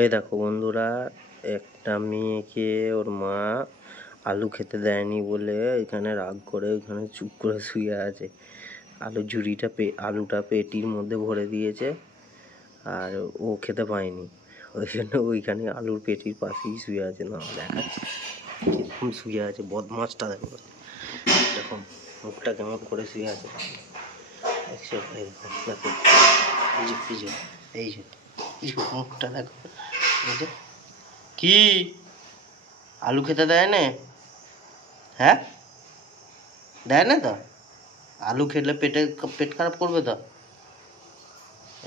এই দেখো বন্ধুরা, একটা মেয়েকে ওর মা আলু খেতে দেয়নি বলে এখানে রাগ করে ওইখানে চুপ করে শুয়ে আছে। আলুটা পেটির মধ্যে ভরে দিয়েছে আর ও খেতে পায়নি, ওই জন্য ওইখানে আলুর পেটির পাশেই শুয়ে আছে। না দেখাচ্ছে কিরকম শুয়ে আছে, বদমাসটা দেখো, দেখো মুখটা কেমন করে শুয়ে আছে। দেখো এই যে মুখটা দেখো, কি আলু খেতে দেয় না? হ্যাঁ দেয় না তো? আলু খেলে পেট খারাপ করবে তো?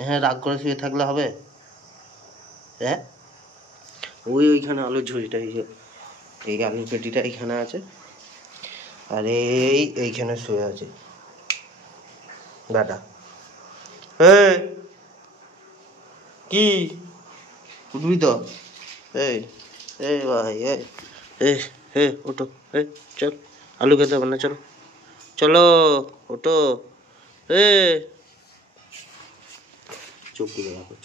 হ্যাঁ, রাগ করে শুয়ে থাকলে হবে? হ্যাঁ, ওইখানে আলুর ঝুড়িটা, এই আলুর পেটিটা এইখানে আছে আর এইখানে শুয়ে আছে বেটা। কি উঠবি তো? এই এই ভাই, ওঠো, চল, আলু খেতে হবে না, চলো চলো, ওঠো।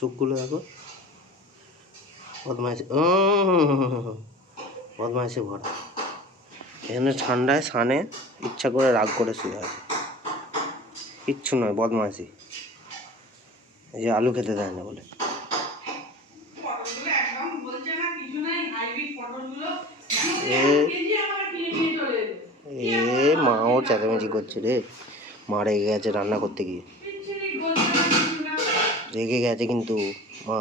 চোখগুলো দেখো, বদমাইশে ভরা। এখানে ঠান্ডায় সানে ইচ্ছা করে রাগ করে শুয়ে আছে, কিচ্ছু নয়, বদমাইশি। এই যে আলু খেতে দেয় না বলে। মাও চেঁচামেচি করছে রে, মা রেগে গেছে রান্না করতে গিয়ে, রেগে গেছে কিন্তু মা,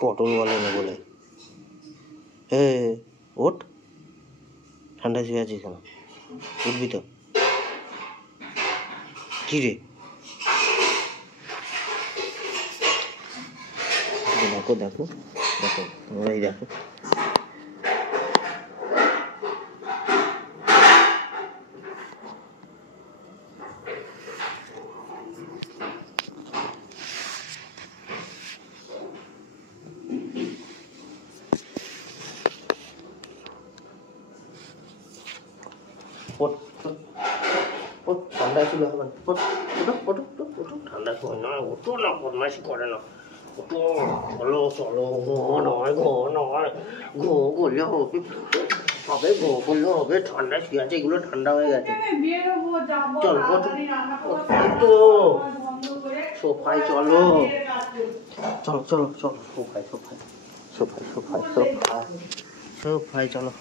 পটল বলে না বলে। ওঠ, ঠান্ডায় শুয়ে আছিস কেন? উঠবি তো? কি রে, দেখো দেখো দেখো, তোমরাই দেখো। ঠান্ডায় শুলে হবে না, ঠান্ডার সময় নয়, ওঠো না, বদমাইশি করে না, ওঠো, চলো চলো, ঘো করলে হবে, ঘো করলে হবে, ঠান্ডায় শুয়ে আছে, এগুলো ঠান্ডা হয়ে গেছে। চল তো সোফায় চলো, চলো চলো চলো, সোফায় চলো।